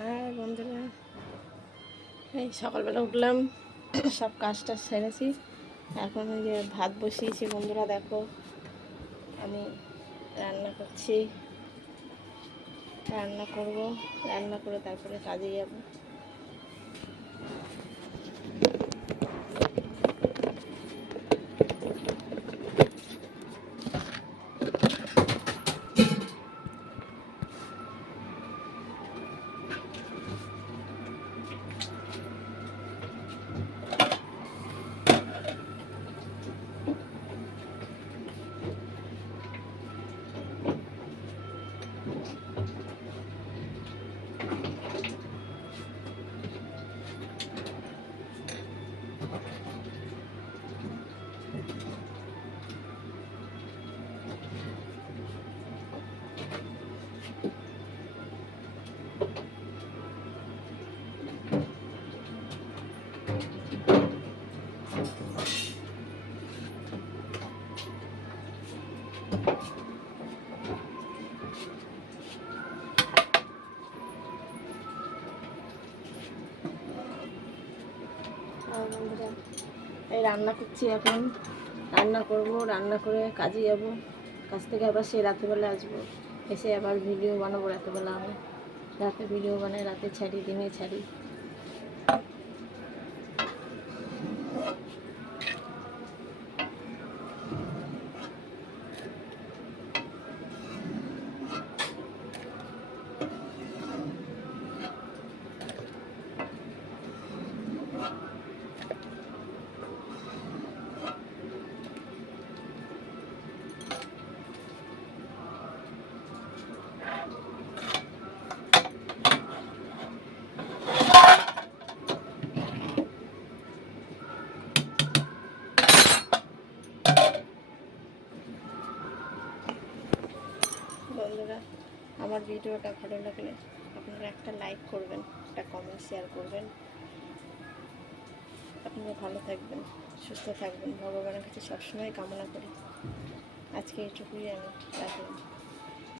হ্যাঁ বন্ধুরা, এই সকালবেলা উঠলাম, সব কাজটা সেরেছি। এখন ওই যে ভাত বসিয়েছি বন্ধুরা, দেখো আমি রান্না করছি। রান্না করব, রান্না করে তারপরে কাজে যাব। বন্ধুরা, এই রান্না করছি, এখন রান্না করব, রান্না করে কাজে যাব। কাজ থেকে আবার সেই রাত্রেবেলা আসবো, এসে আবার ভিডিও বানাবো। রাত্রেবেলা আমি রাতে ভিডিও বানাই, রাতে ছাড়ি, দিনে ছাড়ি। বন্ধুরা, আমার ভিডিওটা ভালো লাগলে আপনারা একটা লাইক করবেন, একটা কমেন্ট শেয়ার করবেন। আপনারা ভালো থাকবেন, সুস্থ থাকবেন, ভগবানের কাছে সবসময় কামনা করি। আজকে এইটুকুই আমি রাখলাম।